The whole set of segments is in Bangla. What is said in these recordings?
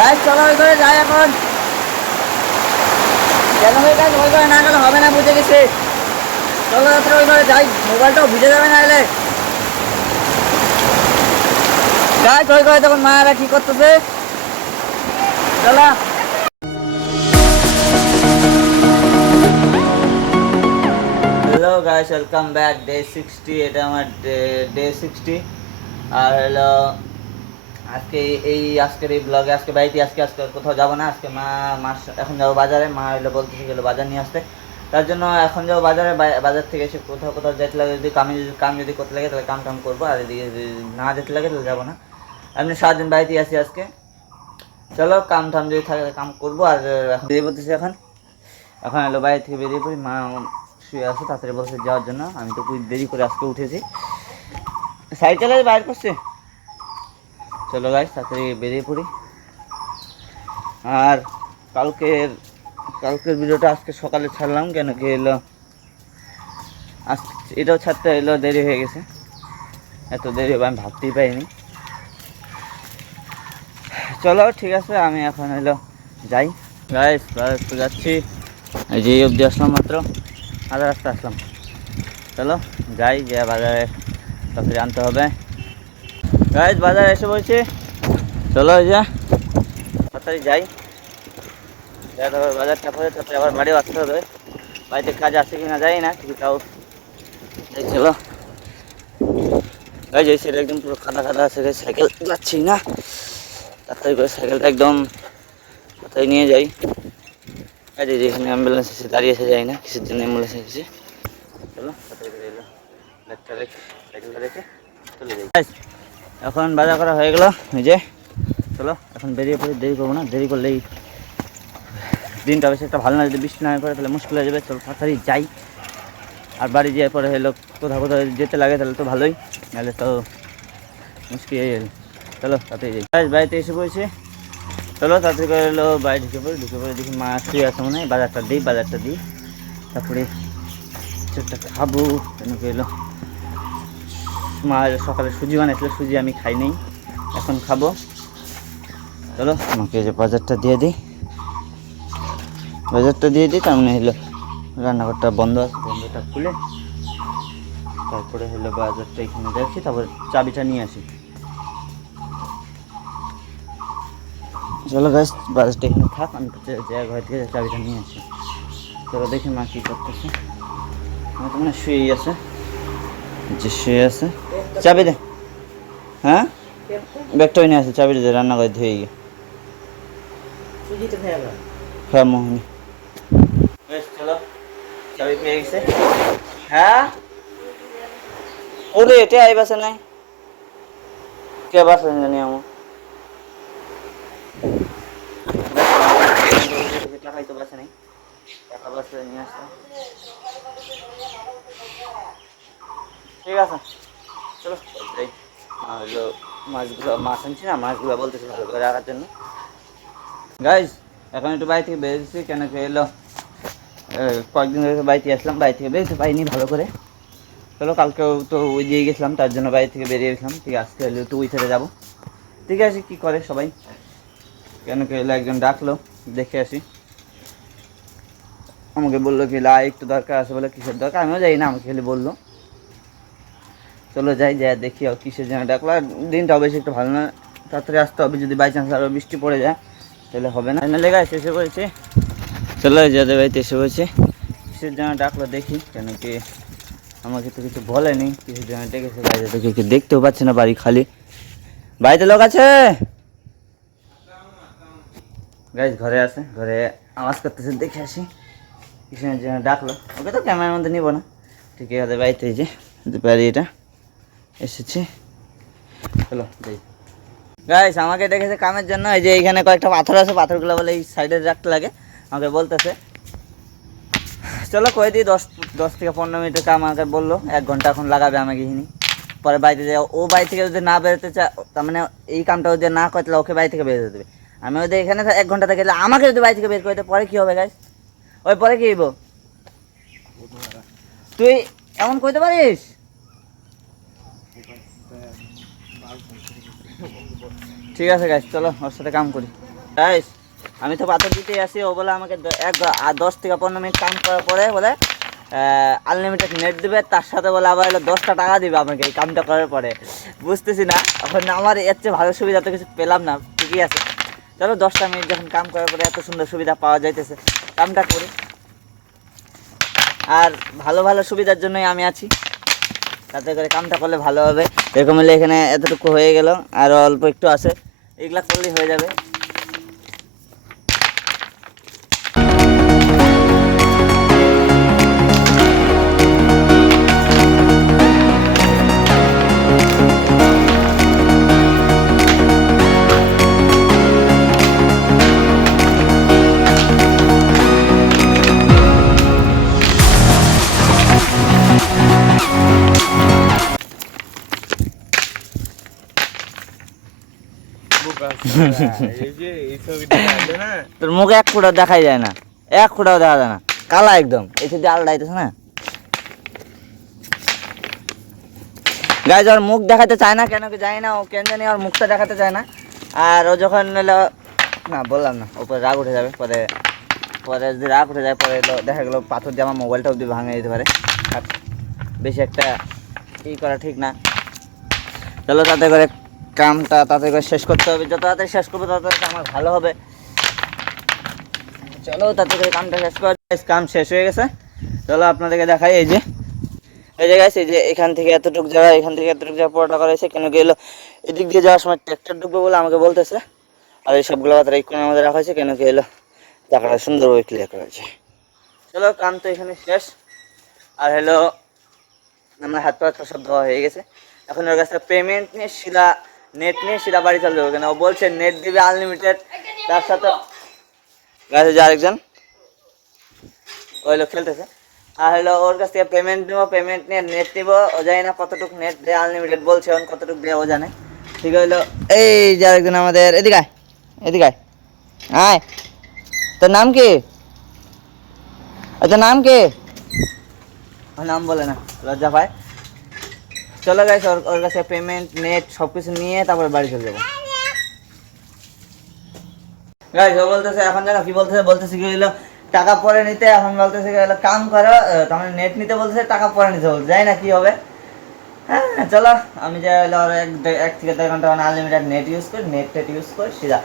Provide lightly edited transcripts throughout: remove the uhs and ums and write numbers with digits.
গাইস চলো ওই করে যাই এখন। কেন ভাই গাইস ওই করে না গেলে হবে না, বুঝে গেছি। চলো রাত্রে ওই করে যাই, মোবাইলটাও ভিজে যাবে না এলে। গাইস ওই করে তখন মায়েরা কি করতেছে, চলো। Hello guys, welcome back. Day 60, এটা আমার ডে 60। আর হলো আজকের এই ব্লগে আজকে বাড়িতে আজকে কোথাও যাবো না। আজকে মা এখন যাবো বাজারে। মা হলো বলতেছে গেলো বাজার নিয়ে আসতে, তার জন্য এখন যাবো বাজারে। বাজার থেকে এসে কোথাও যেতে লাগে, যদি কাম যদি করতে লাগে তাহলে কাম করবো, আর এদিকে যদি না যেতে লাগে তাহলে যাবো না। এমনি সারাদিন বাড়িতেই আসি আজকে। চলো কাম যদি থাকে কাম করবো। আর এখন বেরিয়ে পড়তেছি। এখন এলো বাইরে থেকে বেরিয়ে পড়ি। মা শুয়ে আছে, তাড়াতাড়ি বলছে যাওয়ার জন্য। আমি তো খুব দেরি করে আজকে উঠেছি, সাইকেলে বাইর করছে। চলো গাইস তাড়াতাড়ি বেরিয়ে পড়ি। আর কালকের ভিডিওটা আজকে সকালে ছাড়লাম, কেন কি এলো এটাও ছাড়তে এলো দেরি হয়ে গেছে। এত দেরি হবে আমি ভাবতেই পারিনি। চলো ঠিক আছে, আমি এখন যাই। গাইস বাজার যাচ্ছি, এই যে অবধি আসলাম, মাত্র আধা রাস্তা আসলাম। চলো যাই, যে বাজারে তাড়াতাড়ি আনতে হবে। গাইস বাজারে এসে বলছি, চলো এই যে তাড়াতাড়ি যাই। বাজারটা করে তারপরে আবার বাড়িও আসতে হবে। বাড়িতে কাজ আছে কি না যাই না, কিন্তু তাও চলো। গাইস এই সাইড একদম পুরো খাদা আছে, সাইকেল যাচ্ছি না, তাড়াতাড়ি করে সাইকেলটা একদম তাড়াতাড়ি নিয়ে যাই। এই যে এখানে অ্যাম্বুলেন্স এসে দাঁড়িয়ে এসে যায় না, কিসের জন্য অ্যাম্বুলেন্স এসেছে। চলো তাড়াতাড়ি করে ব্যাগটা রেখে সাইকেলটা রেখে চলে যাই। এখন বাজার করা হয়ে গেল, এই যে চলো এখন বেরিয়ে পড়ি। দেরি করবো না, দেরি করলেই দিনটা বেশি একটা ভালো না। যদি বৃষ্টি না পড়ে তাহলে মুশকিল হয়ে যাবে। চলো তাড়াতাড়ি যাই। আর বাড়ি যাওয়ার পরে কোথাও যেতে লাগে তাহলে তো ভালোই, নাহলে তো মুশকিল। চলো তাড়াতাড়ি যাই। বাড়িতে এসে পড়েছি, চলো তাড়াতাড়ি করে বাড়ি ঢুকে পড়ে দেখি মা শুয়ে আছে মনে হয়। বাজারটা দিই তারপরে ছোটটা খাবো। কেন কি মা সকালে সুজি বানাইছিল, সুজি আমি খাই নেই, এখন খাবো। চলো আমাকে যে বাজারটা দিয়ে দিই, তার মানে রান্নাঘরটা বন্ধ আছে, বন্ধটা খুলে তারপরে বাজারটা এখানে দেখছি, তারপরে চাবিটা নিয়ে আসি। চলো গাইস বাজারটা এখানে থাক, আমি ঘর থেকে চাবিটা নিয়ে আসি। চলো দেখি মা কী করতেছে। মা তো মানে শুয়েই আছে, শুয়ে আছে। চাবি দে, হ্যাঁ ব্যাগটাই নিয়ে আসে, চাবিটা দে, রান্নাঘরে ধুয়ে গিয়ে। হ্যাঁ মোহিনী, চলো চাবি পেয়ে গেছে। হ্যাঁ ওরে এটা আই বাসে নাই, কে বাসে জানি আমার টাকাই তো বাসে নেই, টাকা বাসে নিয়ে আসতাম। ঠিক আছে চলো যাই। মাছ আনছি না, মাছগুলো বলতেছি ভালো করে রাখার জন্য। গাইজ এখন একটু বাড়ি থেকে বেরিয়েছি, কেন কি কয়েকদিন ধরে বাড়িতে আসলাম, বাড়ি থেকে বেরোতে পারিনি ভালো করে। চলো কালকেও তো ওই দিয়ে গেছিলাম, তার জন্য বাড়ি থেকে বেরিয়ে গেছিলাম। ঠিক আছে আজকে একটু ওই সাইডে যাবো। ঠিক আছে কী করে সবাই, কেন কি একজন ডাকলো, দেখে আসি। আমাকে বললো কি একটু দরকার আছে, বলে কিসের দরকার আমিও যাই না, আমাকে খালি বললো। চলো যাই দেখি আর কিসের জন্য ডাকলো। আর দিনটাও বেশি একটু ভালো না, তাড়াতাড়ি আসতে হবে। যদি বাই চান্স আরও বৃষ্টি পড়ে যায় তাহলে হবে না। লেগে এসে পড়েছে, চলো যাদের বাড়িতে এসে পড়েছে। কিসের জন্য ডাকলো দেখি, কেন কি আমাকে তো কিছু বলেনি কিসের জন্য ডেকেছে। বাইরে তো কেউ দেখতেও পাচ্ছি না, বাড়ি খালি। বাড়িতে লোক আছে? গাইজ ঘরে আছে, ঘরে আওয়াজ করতেছে, দেখে আসি কিসের জন্য ডাকলো। ওকে তো ক্যামেরার মধ্যে নিব না, ঠিক আছে বাড়িতে এই যে বাড়ি এটা এসেছি। চলো যাই। গাইস আমাকে ডেকেছে কামের জন্য। এই যে এইখানে কয়েকটা পাথর আছে, পাথরগুলো বলে এই সাইডে রাখতে লাগে, আমাকে বলতেছে। চলো কয়ে দিই 10 থেকে 15 মিনিটের কাম। আমাকে বললো 1 ঘন্টা এখন লাগাবে আমাকে হিনি। পরে বাড়িতে যাই, ও বাড়ি থেকে যদি না বেরোতে চায়, তার মানে এই কামটা যদি না করে তাহলে ওকে বাড়ি থেকে বেরোতে দেবে। আমি ওদের এখানে 1 ঘন্টা থেকে গেলে আমাকে যদি বাড়ি থেকে বের করে পরে কী হবে গাইস? ওই পরে কী হইব? তুই এমন কইতে পারিস? ঠিক আছে গাইস চলো ওর সাথে কাম করি। গাইস আমি তো পাথর দিতেই আসি, ও বলে আমাকে 10 থেকে 15 মিনিট কাম করার পরে বলে আনলিমিটেড নেট দিবে, তার সাথে বলে আবার 10টা টাকা দিবে আমাকে এই কামটা করার পরে। বুঝতেছি না এখন আমার এর চেয়ে ভালো সুবিধা তো কিছু পেলাম না। ঠিকই আছে, চলো 10টা মিনিট যখন কাম করার পরে এত সুন্দর সুবিধা পাওয়া যাইতেছে, কামটা করি। আর ভালো ভালো সুবিধার জন্যই আমি আছি, তাতে করে কামটা করলে ভালো হবে। এরকম হলে এখানে এতটুকু হয়ে গেল, আর অল্প একটু আছে, এগুলা করলেই হয়ে যাবে। তোর মুখ এক ফুটাও দেখাই যায় না, এক ফুটাও দেখা যায় না, কালা একদম। এই যদি আলাদা আইতেছে না গাইজ, ওর মুখ দেখাতে চায় না কেন কি জানি না, ও কেন জানি ওর মুখটা দেখাতে চায় না। আর ও যখন এলো না বললাম না, ওপরে রাগ উঠে যাবে, পরে পরে যদি রাগ উঠে যায় পরে এলো দেখা গেলো পাথর দিয়ে আমার মোবাইলটা অব্দি ভাঙে যেতে পারে। আর বেশি একটা ই করা ঠিক না। চলো তাতে করে কামটা তাতে করে শেষ করতে হবে, যত তাড়াতাড়ি শেষ করবো তত তাড়াতাড়ি আমার ভালো হবে। চলো তাতে করে কামটা শেষ করে, কাম শেষ হয়ে গেছে। চলো আপনাদেরকে দেখাই, এই যে গাইস, এই যে এখান থেকে এতটুকু জায়গা, এখান থেকে এতটুকু জায়গা পুরোটা করা হয়েছে। কেন গেলো এদিক দিয়ে যাওয়ার সময় ট্র্যাক্টর ঢুকবে বলে আমাকে বলতেছে, আর এই সবগুলো কথা এই কোণের মধ্যে রাখা হয়েছে। কেন কি এলো টাকাটা সুন্দরভাবে ক্লিয়ার করা হয়েছে। চলো কাম তো এখানে শেষ। আর হলো আমার হাত পা সব ধোয়া হয়ে গেছে। এখন ওর কাছে পেমেন্ট নিয়ে সিধা নেট নিয়ে সিধা বাড়ি চলে যাবো। কেন ও বলছে নেট দিবে আনলিমিটেড, তার সাথে গাছে যে আরেকজন ওই লোক খেলতেছে। আর হলো ওর কাছ থেকে পেমেন্ট নেবো, পেমেন্ট নিয়ে নেট নিবো। ও জানি না কতটুকু নেট দেয়, আনলিমিটেড বলছে, এখন কতটুকু দেয় ও জানে। ঠিক হইলো, এই যে আরেকজন আমাদের এদিকে আয়, এদিকে আয়, আয়। তোর নাম কি? তোর নাম কি? নাম বলে না, লজ্জা পায়। চলো গাইস, ওর কাছে পেমেন্ট নেট সব কিছু নিয়ে তারপরে বাড়ি চলে যাবো। গাইস ও বলতেছে এখন জানো কি বলতেছে কি হইলো টাকা পরে নিতে, এখন বলতেছে কি হইলো কাম করো, তোমার নেট নিতে বলতেছে, টাকা পরে নিতে বলছে, জানি না কি হবে। হ্যাঁ চলো আমি যে হলো এক থেকে 1.5 ঘন্টা আনলিমিটেড নেট ইউজ করি সিধা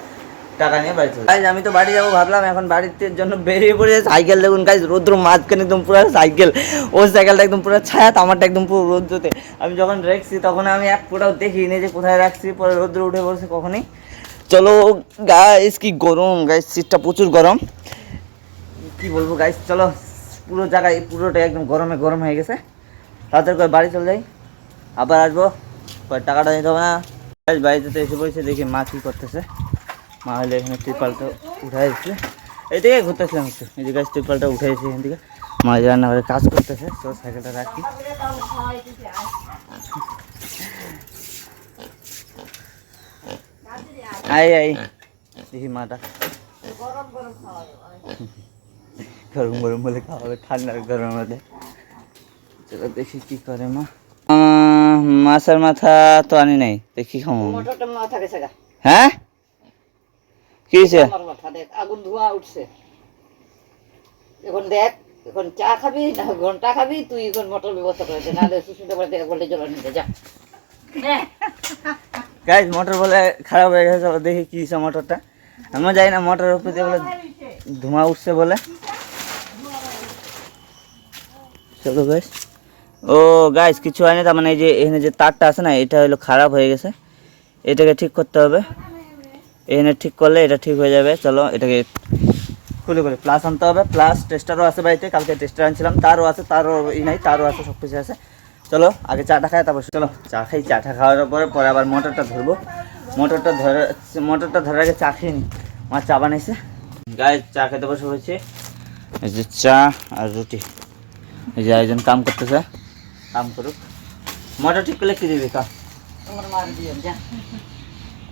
টাকা নিয়ে বাড়ি চলে। গাইস আমি তো বাড়ি যাবো ভাবলাম, এখন বাড়িতে জন্য বেরিয়ে পড়েছে। সাইকেল দেখুন গাইস, রৌদ্র মাঝখানে একদম পুরো সাইকেল, ওই সাইকেলটা একদম পুরো ছায়া, আমারটা একদম পুরো রৌদ্রতে। আমি যখন রাখছি তখন আমি এক ফোটাও দেখিনি যে কোথায় রাখছি, পরে রৌদ্র উঠে পড়ছে কখনই। চলো গাইস, কি গরম গাইস, শীতটা প্রচুর গরম, কি বলবো গাইস। চলো পুরো জায়গায় পুরোটা একদম গরমে গরম হয়ে গেছে, তাড়াতাড়ি করে বাড়ি চলে যাই, আবার আসবো, টাকাটা দিতে হবে না। গাইস বাড়িতে তো এসে পড়েছে, দেখি মা কী করতেছে। মা হলে এখানে ত্রিপালটা উঠাই দিচ্ছে, এই দিকে ঘুরতেছিলাম একটু, এই যে গাছ ত্রিপালটা উঠাইছি এখান থেকে। মা রান্নাঘরে কাজ করতেছে, তো সাইকেলটা রাখি। আই দেখি মাটা গরম গরম বলে খাওয়াবে, ঠান্ডার গরমের মধ্যে। চলো দেখি কি করে মা। মাছের মাথা তো আনি নাই, দেখি খাবো। হ্যাঁ কি হয়েছে? আগুন ধোঁয়া উঠছে, এখন দেখ, এখন চা খাবি না ঘন্টা খাবি, তুই এখন মোটর ব্যবস্থা করে দে, নাহলে সুস্মিতা বাড়িতে বলতে জল নিতে যা। গাইস মোটর বলে খারাপ হয়ে গেছে, চলো দেখি কি হয়েছে মোটরটা। আমরা জানি না মোটরের উপর দিয়ে বলে ধোঁয়া উঠছে বলে। চলো গাইস, ও গাইস কিছু হয়নি, তার মানে এই যে এখানে যে তারটা আছে না, এটা হলো খারাপ হয়ে গেছে, এটাকে ঠিক করতে হবে। এখানে ঠিক করলে এটা ঠিক হয়ে যাবে। চলো এটাকে খুলে করে প্লাস আনতে হবে, প্লাস টেস্টারও আছে বাড়িতে, কালকে টেস্টার আনছিলাম, তারও আছে, তারও ই নাই, তারও আছে, সব কিছু আছে। চলো আগে চাটা খাই, তারপর চলো চা খাই, চাটা খাওয়ার পরে পরে আবার মোটরটা ধরবো। মোটরটা ধরার আগে চা খেয়ে নি। আমার চা বানাইছে গায়ে, চা খেতে বসে হয়েছে। এই যে চা আর রুটি, এই যে একজন কাম করতেছে, কাম করুক। মোটর ঠিক করলে কি দিবি কা? তোমার মার দিয়ে যা,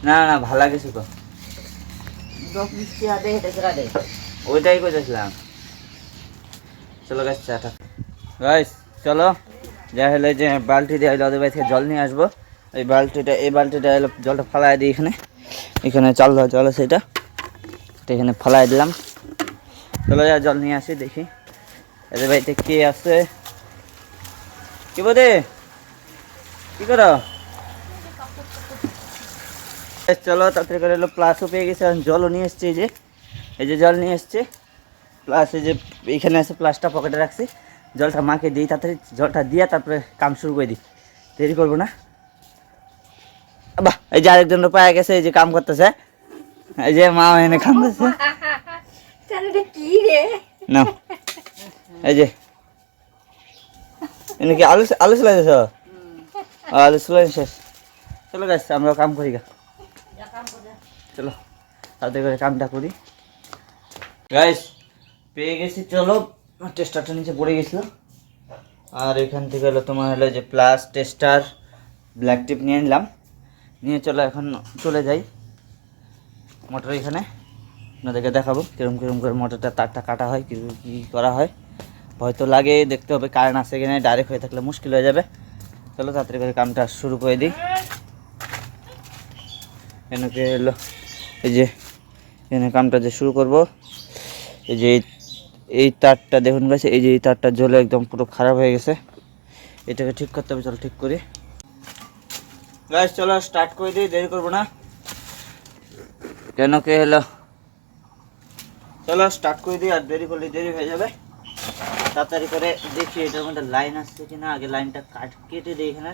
না না ভালো লাগে তো, 10-20 টাকা দে, এটা দে, ওইটাই করেছিলাম। চলো গাইস চাটা গাইস, চলো যা হলো যে বালতি দিয়ে ওদের বাড়ি থেকে জল নিয়ে আসবো। এই বালতিটা এলো জলটা ফালাই দিই এখানে, এখানে চাল দেওয়া জল আছে, এটা তো এখানে ফলাই দিলাম। চলো যা জল নিয়ে আসি দেখি এদের বাড়িতে কে আছে। কি বোধে কি করো? চলো তাড়াতাড়ি করে এলো, প্লাসও পেয়ে গেছে, জলও নিয়ে এসছে। এই যে জল নিয়ে এসছে, প্লাস এই যে এইখানে আছে প্লাসটা পকেটে রাখছি। জলটা মাকে দিই তাড়াতাড়ি, জলটা দিয়ে তারপরে কাম শুরু করে দিই, দেরি করবো না। বাহ, এই যে আরেকজন পায়ে গেছে, এই যে কাম করতেছে, এই যে মা এনে কাম করছে কি রে না। এই যে এনে কি আলু আলু সেলাই দিছ? আলু সেলাই শেষ। চলো গাছ আমরা কাম করি গা, চলো তাড়াতাড়ি করে কামটা করি। গাইস পেয়ে গেছি, চলো। টেস্টারটা নিচে পড়ে গেছিল, আর এখান থেকে হলো তোমার হলো যে প্লাস টেস্টার ব্ল্যাক টিপ নিয়ে নিলাম। নিয়ে চলো এখন চলে যাই মোটর এখানে, আপনাদেরকে দেখাবো কিরম কিরম করে মোটরটা তারটা কাটা হয়, কী কী করা হয়। হয়তো লাগে দেখতে হবে কারেন্ট আসে কিনা, ডাইরেক্ট হয়ে থাকলে মুশকিল হয়ে যাবে। চলো তাড়াতাড়ি করে কামটা শুরু করে দিই। এনেকে এলো এই যে এখানে কামটা যে শুরু করব। এই যে এই তারটা দেখুন গেছে, এই যে এই তারটা জ্বলে একদম পুরো খারাপ হয়ে গেছে, এটাকে ঠিক করতে হবে। চলো ঠিক করি গাইস, চলো স্টার্ট করে দিই, দেরি করবো না। কেন কে হলো, চলো স্টার্ট করে দিই, আর দেরি করলে দেরি হয়ে যাবে। তাড়াতাড়ি করে দেখি এটার মধ্যে লাইন আসছে কিনা, আগে লাইনটা কেটে দিই এখানে।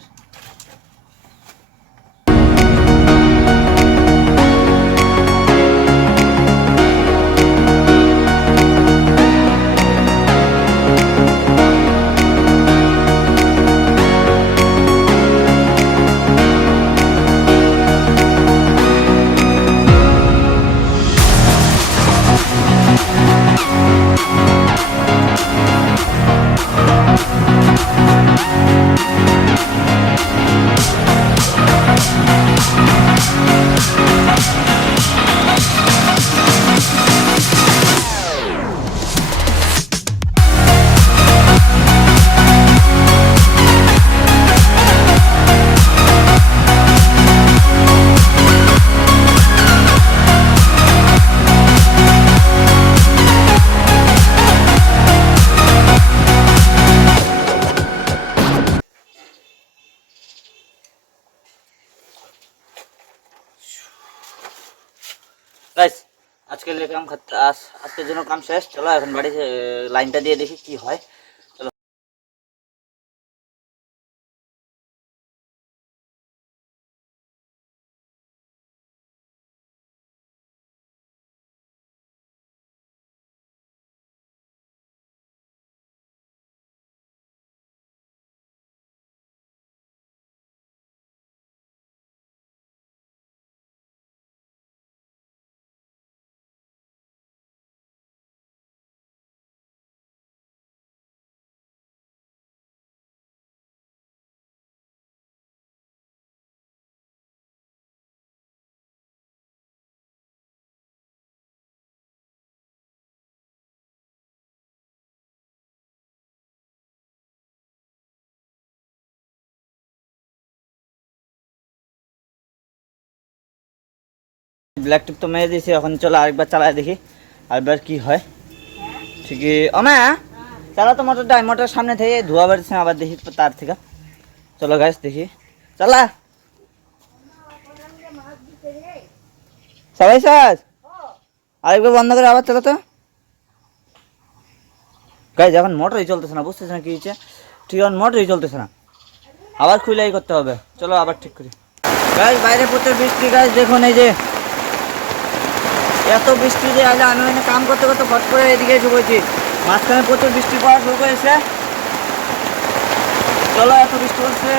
গাইস আজকের কাম আজকের জন্য কাম শেষ। চলো এখন বাড়ি লাইনটা দিয়ে দেখি কি হয়। চলো ব্ল্যাক টিপ তো মেরে দিয়েছি, এখন চলো আরেকবার চালায় দেখি আরেকবার কি হয়। ঠিকই মা চালা তো মোটরটা, মোটরের সামনে থেকে ধোয়া বেরোচ্ছে, আবার দেখি তার থেকে। চলো গাইস দেখি, চালা সবাই সাজ আরেকবার বন্ধ করে আবার চলো তো গাইস। এখন মোটরই চলতেছে না, বুঝতেছে না কি হচ্ছে, ঠিক এখন মোটরই চলতেছে না, আবার খুলাই করতে হবে। চলো আবার ঠিক করি গাইস। বাইরে প্রচুর বৃষ্টি গাইস, দেখুন এই যে এত বৃষ্টি যে আজ আমি এখানে কাম করতে করতে ফট করে এদিকে এসে বলছি, মাঝখানে প্রচুর বৃষ্টি পড়া শুরু করেছে। চলো এত বৃষ্টি পড়ছে,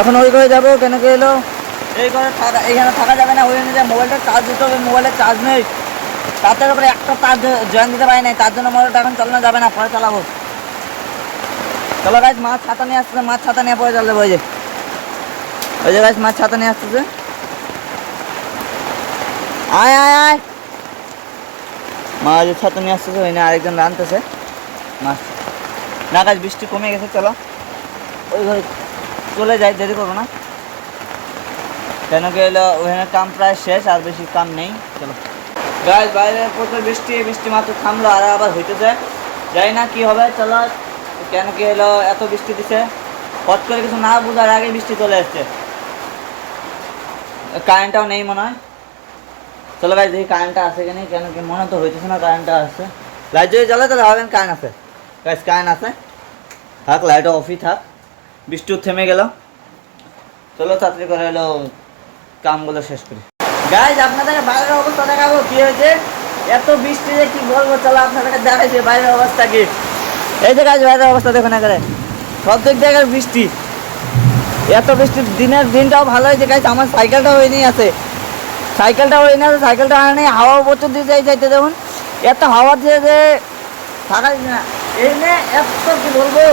এখন ওই করে যাবো। কেন কি এলো এই করে এখানে থাকা যাবে না, ওইখানে যে মোবাইলটা চার্জ দিতে হবে, মোবাইলের চার্জ নেই, তার উপরে একটা তার জয়েন দিতে পারি নাই, তার জন্য মোটরটা এখন চালানো যাবে না, পরে চালাবো। চলো গাইস, মাছ ছাতা নিয়ে আসতেছে, মাছ ছাতা নিয়ে পরে চালাবো। ওই যে গাইস মাছ ছাতা নিয়ে আসতেছে, আয় আয় আয়। মাছ ছাতা নিয়ে আসতেছে, ওই না আরেকজন রাঁধতেছে মাছ। না গাছ বৃষ্টি কমে গেছে, চলো ওই ঘরে চলে যাই, দেরি করবো না। কেন কি এলো ওখানে কাম প্রায় শেষ, আর বেশি কাম নেই। চলো গাইস বাইরে প্রচুর বৃষ্টি, বৃষ্টি মাত্র থামলো আর আবার হইতেছে, জানি না কি হবে। চলো, কেন কি হলো এত বৃষ্টি দিছে, হট করে কিছু না বোঝার আগে বৃষ্টি চলে আসছে। কারেন্টটাও নেই মনে হয়। চলো গাইস দেখি কারেন্টটা আছে কি নেই, কেন কি মনে তো হইতেছে না কারেন্টটা আছে। লাইট যদি জ্বলে তাহলে হবেন কারেন্ট আছে। গাইস কারেন্ট আছে, থাক লাইটও অফই থাক। বৃষ্টিও থেমে গেল। চলো তাড়াতাড়ি করে হলো কামগুলো শেষ করি। গাইজ আপনাদেরকে বাইরের অবস্থা দেখাবো কি হয়েছে, এত বৃষ্টি যে কি বলবো। চলো আপনাদেরকে দেখাইছি বাইরের অবস্থা কি। এই যে গাইজ বাইরের অবস্থা দেখুন, এখানে সব দিক দিয়ে বৃষ্টি, এত বৃষ্টি। দিনের দিনটাও ভালো হয়েছে গাইজ, আমার সাইকেলটাও ওই নিয়ে আছে, সাইকেলটাও ওই নিয়ে আছে, সাইকেলটা আর নেই। হাওয়া প্রচুর দিয়ে যাইতে দেখুন, এত হাওয়া দিয়ে যে থাকা যাচ্ছে না। এই নিয়ে এত কি বলবো,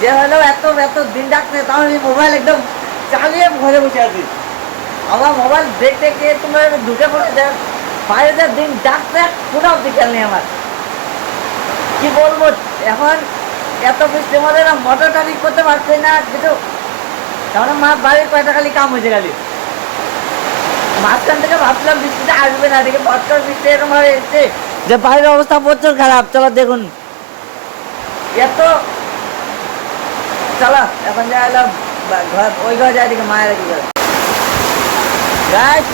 যে হলো এত এত দিন ডাকছে, তাহলে মোবাইল একদম চালিয়ে ঘরে বসে আছি। আমার মোবাইল দেখতে গিয়ে তোমার ঢুকে পড়ে বাইরে দিন ডাকতে পুরো বিকেল নেই আমার, কি বলবো। এখন এত বৃষ্টির মধ্যে না মোটরটা ঠিক করতে পারছি না কিছু, কারণ মা বাড়ির কয়টা খালি কাম হয়েছে খালি। মাঝখান থেকে ভাবছিলাম বৃষ্টিটা আসবে না, দেখে বছর বৃষ্টি এরকম ভাবে এসছে যে বাইরের অবস্থা প্রচুর খারাপ। চলো দেখুন এত, চলো এখন যা এলাম ঘর, ওই ঘরে যাই দিকে মায়ের কি করে।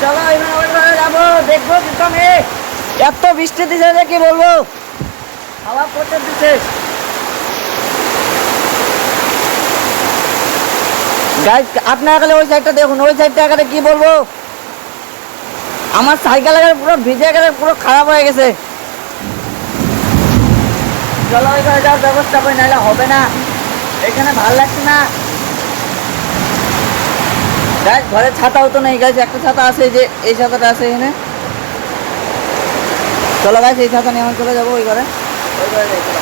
চলো ওই ঘরে যাবো, দেখবো কিরকম এত বৃষ্টি দিছে যে কি বলবো, হাওয়া প্রচুর দিচ্ছে। গাইস আপনারা গেলে ওই সাইডটা দেখুন, ওই সাইডটা এখানে কি বলবো, আমার সাইকেল পুরো ভিজে গেলে পুরো খারাপ হয়ে গেছে। চলো ওই ঘরে যাওয়ার ব্যবস্থা করি, নাহলে হবে না, এখানে ভালো লাগছে না। গাইস ঘরে ছাতাও তো নেই গাইস, একটা ছাতা আছে, যে এই ছাতাটা আছে এখানে। চলো গাইস এই ছাতা নিয়ে আমি চলে যাবো ওই ঘরে, ওই ঘরে যাই। চলো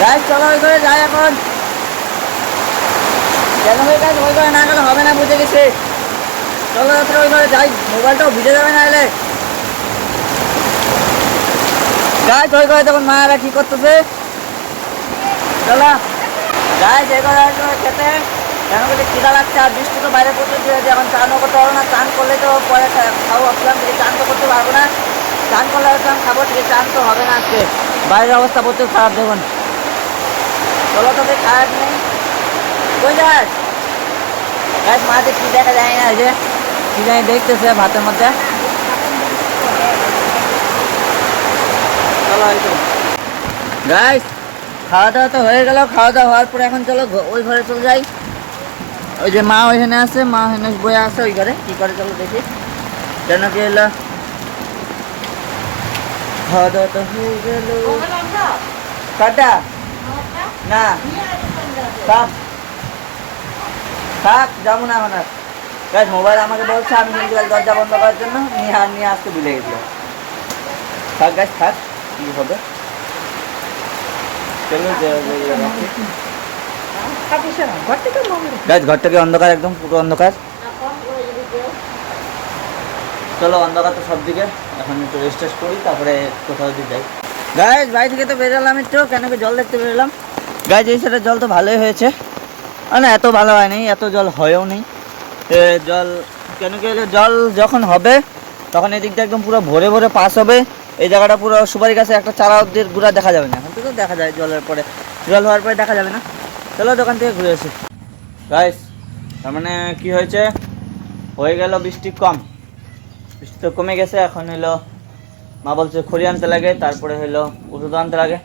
গাইস চলো ওই ঘরে যাই এখন। কেন ভাই গাইস ওই ঘরে না গেলে হবে না, বুঝে গেছে। চলো ওই ঘরে যাই, মোবাইলটাও ভিজে যাবে না এলে। গাইস ওই ঘরে তখন মায়েরা কি করতেছে, চলো গাইস এই ঘরে খেতে, কেন বলে খিদা লাগছে আর বৃষ্টি তো বাইরে প্রচুর দিয়েছে। এখন চানও করতে পারবো না, চান করলে তো পরে খাবো ভাবছিলাম, থেকে চান তো করতে পারবো না। চান করলে চান খাবো, থেকে চান তো হবে না আজকে, বাইরের অবস্থা প্রচুর খারাপ দেখুন। চলো তো খারাপ নেই, কই যাস গাছ মাঝে কি দেখা যায় না, যে কি জানি দেখতেছে ভাতের মধ্যে। চলো গাইস খাওয়া দাওয়া তো হয়ে গেল, খাওয়া দাওয়া হওয়ার পরে এখন চলো ওই ঘরে চলে যাই। ওই যে মা ওইখানে আছে, মা ওখানে বয়ে আছে ওই ঘরে, কি করে চলো দেখি। কেন কি এলো, খাওয়া দাওয়া তো হয়ে গেল। কাটা না থাক থাক, যাবো না এখন আর। গাইস মোবাইল আমাকে বলছে, আমি কিন্তু দরজা বন্ধ করার জন্য নিয়ে আসতে ভুলে গেছিল। থাক গাইস থাক, কি হবে। ঘরটাকে অন্ধকার, একদম পুরো অন্ধকার। চলো অন্ধকার তো সব দিকে, এখন একটু রেস্ট করি, তারপরে কোথাও দিকে যাই। গাইজ বাড়ি থেকে তো বেরোলাম একটু, কেন কি জল দেখতে বেরোলাম। গাইজ এই সাইডের জল তো ভালোই হয়েছে, না এত ভালো হয়নি, এত জল হয়েও নেই। জল কেন কি জল যখন হবে তখন এদিকটা একদম পুরো ভরে ভরে পাস হবে। এই জায়গাটা পুরো সুপারি গাছে একটা চারা অব্দি গুঁড়া দেখা যাবে না, এখন তো দেখা যায় জলের পরে, জল হওয়ার পরে দেখা যাবে না। চলো দোকান থেকে ঘুরে আসি। গাইস তার মানে কি হয়েছে, হয়ে গেল বৃষ্টি কম, বৃষ্টি তো কমে গেছে। এখন হলো মা বলছে খড়ি আনতে লাগে, তারপরে হলো ওষুধ আনতে লাগে।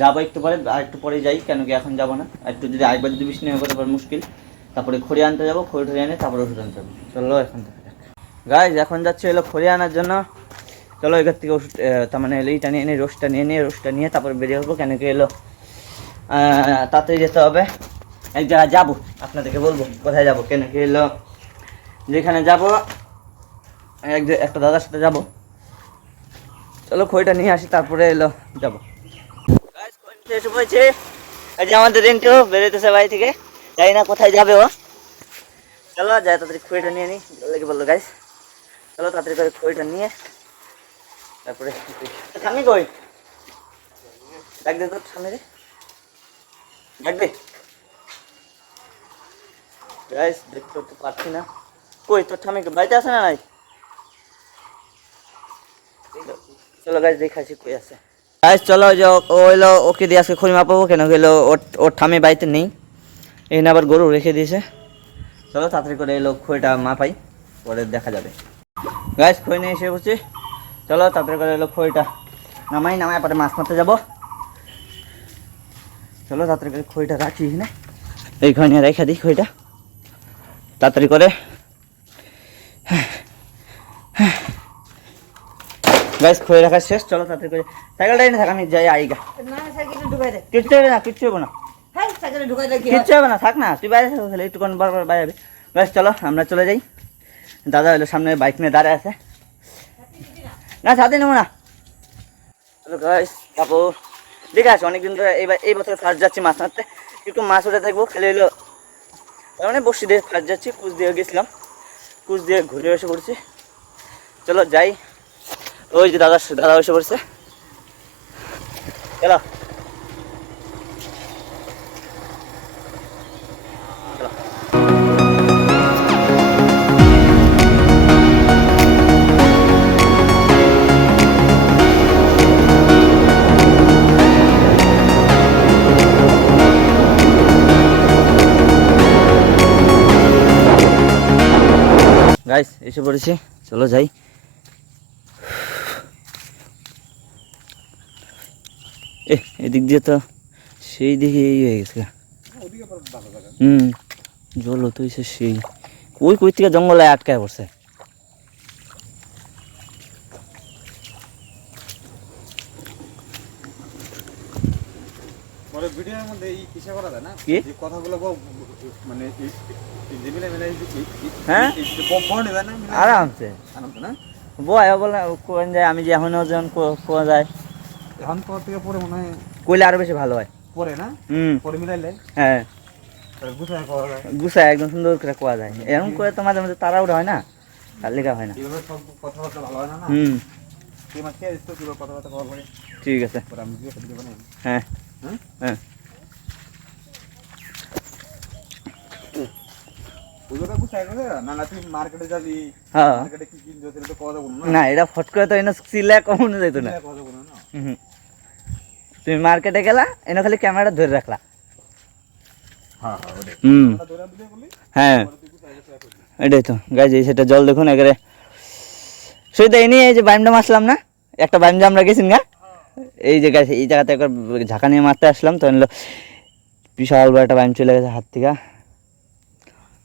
যাবো একটু পরে, আর একটু পরে যাই, কেন কি এখন যাবো না, একটু যদি একবার যদি বৃষ্টি নেমে পড়ে তারপর মুশকিল। তারপরে খড়ি আনতে যাবো, খড়ি ঠড়ি এনে তারপরে ওষুধ আনতে যাবো। চলো এখন দেখা যাক। গাইজ এখন যাচ্ছে হলো খড়ি আনার জন্য। চলো এখান থেকে ওষুধ, তার মানে এইটা নিয়ে নিয়ে রোজটা নিয়ে তারপরে বেরিয়ে হবো, কেন কি এলো তাড়াতাড়ি যেতে হবে। এক জায়গায় যাবো, আপনাদেরকে বলবো কোথায় যাবো, কেন কি এলো যেখানে যাবো একটা দাদার সাথে যাবো। চলো খড়িটা নিয়ে আসি, তারপরে এলো যাবো। এসে পড়েছে, এই যে আমাদের রেন্টু বেরোতেছে বাড়ি থেকে, জানি না কোথায় যাবে ও। চলো যাই তাড়াতাড়ি খড়িটা নিয়ে নিই, লেগে বললো গাইস। চলো তাড়াতাড়ি করে খড়িটা নিয়ে তারপরে থামি কই ডাক দে, তোর সামনে রে ডাক দে। গাইস দেখতে তো পাচ্ছি না, কই তোর ঠামি বাড়িতে আছে না নাই। চলো গাছ দেখাচ্ছি কই আছে গাছ। চলো যে ও হইলো ওকে দিয়ে আজকে খড়ি মাপাবো, কেন হইলো ওর ঠামে বাড়িতে নেই, এখানে আবার গরু রেখে দিয়েছে। চলো তাড়াতাড়ি করে এলো খড়িটা মাপাই, পরে দেখা যাবে। গাছ খড়ি নিয়ে এসে বসছি, চলো তাড়াতাড়ি করে এলো খড়িটা নামাই পরে মাছ মারতে যাবো। চলো তাড়াতাড়ি করে খড়িটা রাখি এখানে, এইখানে রেখে দিই খড়িটা তাড়াতাড়ি করে। গাইস খড়ি রাখা শেষ, চলো তাড়াতাড়ি করে সাইকেলটা এনে থাক, আমি যাই আইগা। না সাইকেলে ঢুকাই দে। কিচ্ছু হবে না, কিচ্ছু হবে না, হ্যাঁ সাইকেলে ঢুকাই দে কি কিচ্ছু হবে না, থাক না, তুই বাইরে থাক তাহলে, একটুক্ষণ বারবার বাইরে যাবে। গাইস চলো আমরা চলে যাই, দাদা হলো সামনে বাইক নিয়ে দাঁড়ায় আছে। না সাথে নেবো না। চলো গাইস যাবো, দেখে আসো অনেকদিন ধরে এই বছর ফার্স্ট যাচ্ছি মাছ মারতে, একটু মাছ উঠে থাকবো খেলে হলো, মানে বসি দিয়ে ফার্স্ট যাচ্ছি, কুচ দিয়ে গেছিলাম, কুচ দিয়ে ঘুরে এসে পড়ছি। চলো যাই, ওই যে দাদা এসে পড়ছে, চলো গাইস এসে পড়েছি, চলো যাই। এদিক দিয়ে তো সেই দিকে এই হয়ে গেছে। জল হতো সেই কই থেকে জঙ্গলে আটকায় পড়ছে। ভিডিওর মধ্যে এই কিসে করা যায় না, কি এই কথাগুলো মানে হ্যাঁ আরামসে আরামসে না, বয় বলে কোন যায়, আমি যে এখন যখন কোয়া যায় এখন পর থেকে পরে মনে হয় কইলে আরো বেশি ভালো হয়। পরে না, পরে মিলাইলে হ্যাঁ গুছায় করা যায়, গুছায় একদম সুন্দর করে কোয়া যায়, এরকম করে তো মাঝে মাঝে তারা উঠা হয় না, তার লেখা হয় না। এইভাবে সব কথাবার্তা ভালো হয় না, না তুই আমার খেয়ে দিস কিভাবে কথাবার্তা কওয়া পরে, ঠিক আছে পরে আমি দিয়ে ভিডিও বানাই। হ্যাঁ হ্যাঁ হ্যাঁ ওইভাবে গুছায় করে না, না তুই মার্কেটে যাবি, হ্যাঁ মার্কেটে কি কিনছো সেটা তো কথা বলবো না, এটা ফট করে তো এনে সিলে কখনো যেত না। কথা বলবো না, হুম, তুমি মার্কেটে গেলা এনে খালি ক্যামেরাটা ধরে রাখলা। হ্যাঁ হ্যাঁ ওটাই, হুম ওটা ধরে ভিডিও করলি, হ্যাঁ পরে তুই গুছায় গুছায় করবি। এটাই তো গাছ, সেটা জল দেখুন একেবারে সেই দেয়নি। এই যে বাইমটা মারলাম না, একটা বাইমটা আমরা গেছি না, এই যে গাছ এই জায়গাতে একবার ঝাঁকা নিয়ে মারতে আসলাম, তো এনলো বিশাল বড় একটা বাইম চলে গেছে হাত থেকে।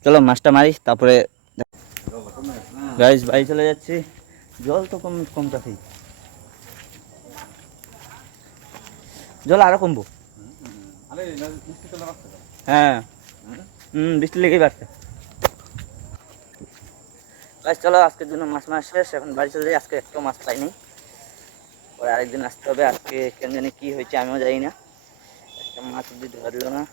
চলো মাছটা মারি তারপরে গাইস বাড়ি চলে যাচ্ছি, জল তো কমতাছেই, জল আরো কমবো। আরে না মিষ্টি তো লাগাচ্ছে তো, হ্যাঁ বৃষ্টি লেগেই বাড়ছে। গাইস চলো আজকের জন্য মাছ মাছ শেষ, এখন বাড়ি চলে যাই, আজকে একটু মাছ পাইনি, পরে আরেকদিন আসতে হবে। আজকে কেন জানি কি হয়েছে আমিও জানি না, একটা মাছ অব্দি ধরলো না।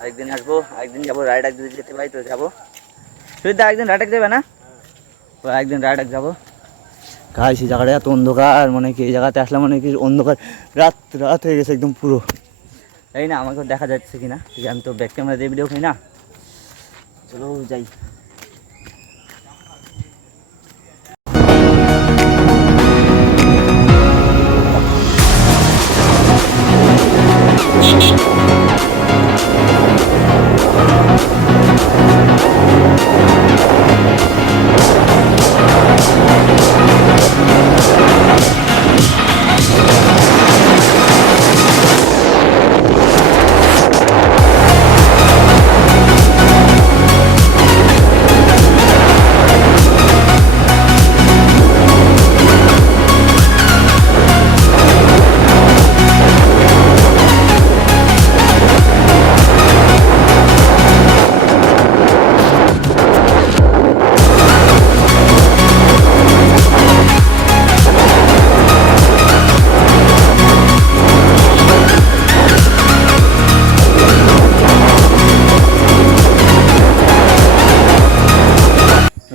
আরেকদিন আসবো, আরেকদিন যাবো রাইড এক যদি যেতে পারি তো যাবো। সুবিধা একদিন রাইড দেবে না, তো একদিন রাইড যাবো। গাইস এই জায়গাটা এত অন্ধকার, মানে কি এই জায়গাতে আসলাম মানে কি অন্ধকার, রাত হয়ে গেছে একদম পুরো, তাই না আমাকে দেখা যাচ্ছে কিনা, ঠিক আমি তো ব্যাক ক্যামেরা দিয়ে ভিডিও খাই না। চলো যাই।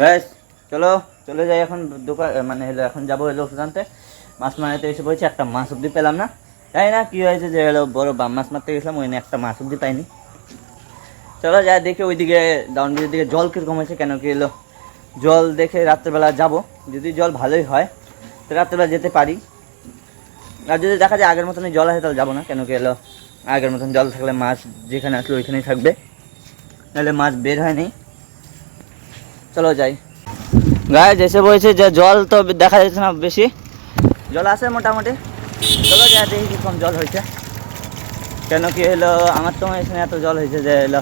ব্যাস চলো চলে যাই এখন দোকান, মানে হলো এখন যাবো হলো সুদান্তে মাছ মারাতে এসে পড়েছি, একটা মাছ অব্দি পেলাম না, তাই না কি হয়েছে যে হলো বড় বাম মাছ মারতে গেছিলাম, ওই একটা মাছ অব্দি পাইনি। চলো যাই দেখে ওইদিকে ডাউন ব্রিজের দিকে জল কীরকম হয়েছে, কেন কি এলো জল দেখে রাত্রেবেলা যাব, যদি জল ভালোই হয় তো রাত্রেবেলা যেতে পারি, আর যদি দেখা যায় আগের মতনই জল আছে তাহলে যাবো না, কেন কি এলো আগের মতন জল থাকলে মাছ যেখানে আসলে ওইখানেই থাকবে, নাহলে মাছ বের হয়নি। চলো যাই। গায়ে যেসে বলছে যে জল তো দেখা যাচ্ছে না বেশি, জল আছে মোটামুটি। চলো যাই দেখি কীরকম জল হয়েছে, কেন কি হলো আমার তো এখানে এত জল হয়েছে যে এলো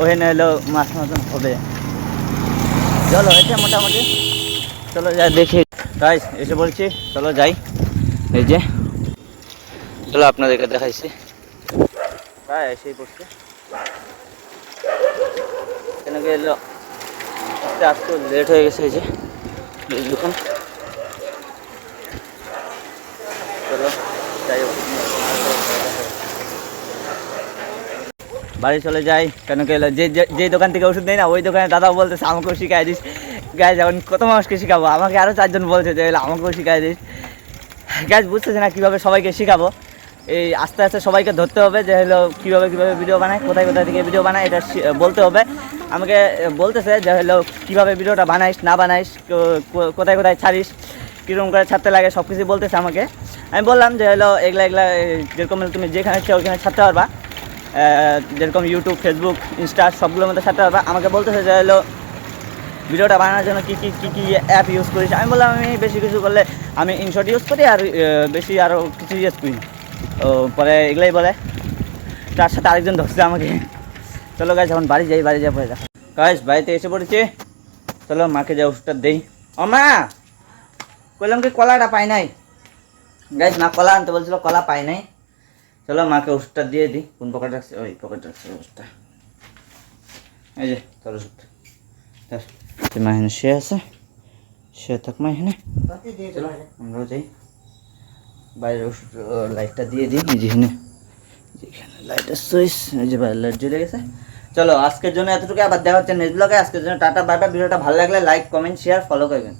ওখানে এলো মাছ মতন হবে, জল হয়েছে মোটামুটি। চলো যাই দেখি। গাইস এসে বলছি চলো যাই, এই যে চলো আপনাদেরকে দেখাইছি, প্রায় এসেই পড়ছে, কেন কি এলো আস্তে আস্তে লেট হয়ে গেছে, এই যে দেখুন। চলো যাই হোক বাড়ি চলে যাই, কেন কি এলো যে দোকান থেকে ওষুধ নেই না ওই দোকানে দাদাও বলতেছে আমাকেও শিখাই দিস, গায়ে যেমন কত মানুষকে শিখাবো, আমাকে আরও 4 জন বলছে যে এলো আমাকেও শিখাই দিস। গাছ বুঝতেছে না কীভাবে সবাইকে শেখাবো, এই আস্তে আস্তে সবাইকে ধরতে হবে যে হলো কীভাবে ভিডিও বানায়, কোথায় কোথায় থেকে ভিডিও বানায়, এটা বলতে হবে। আমাকে বলতেছে যে হলো কীভাবে ভিডিওটা বানাইস না বানাইস, কোথায় কোথায় ছাড়িস, কীরকম করে ছাড়তে লাগে সব কিছু বলতেছে আমাকে। আমি বললাম যে হলো এগুলা যেরকম তুমি যেখানে ইচ্ছা ওইখানে ছাড়তে পারবা, যেরকম ইউটিউব ফেসবুক ইনস্টা সবগুলোর মধ্যে ছাড়তে পারবা। আমাকে বলতেছে যে হলো ভিডিওটা বানানোর জন্য কী কী কী কী অ্যাপ ইউজ করিস, আমি বললাম আমি বেশি কিছু করলে আমি ইনশর্ট ইউজ করি আর বেশি আরও কিছু ইউজ করি না। ও পরে এগুলাই বলে, তার সাথে আরেকজন ধরছে আমাকে। চলো গাইজ এখন বাড়ি যাই, বাড়ি যাওয়ার পরে দেখো। গাইজ বাড়িতে এসে পড়েছি, চলো মাকে যা ওষুধটা দেই। ও মা বললাম কি কলাটা পাই নাই, গাইজ মা কলা আনতে বলছিল, কলা পাই নাই। চলো মাকে ওষুধটা দিয়ে দিই, কোন পকেট রাখছে, ওই পকেট রাখছে ওষুধটা, এই যে তোর ওষুধটা মা এখানে শুয়ে আছে, শুয়ে থাক মা এখানে। চলো আমরাও যাই, বাইরের ওষুধ লাইটটা দিয়ে দিই, যেখানে যেখানে লাইটের সুইচ, এই যে বাইরের লাইট জ্বলে গেছে। চলো আজকের জন্য এতটুকু, আবার দেখা হচ্ছে নেক্সট ব্লগে। আজকের জন্য টাটা বাই বাই। ভিডিওটা ভালো লাগলে লাইক কমেন্ট শেয়ার ফলো করবেন।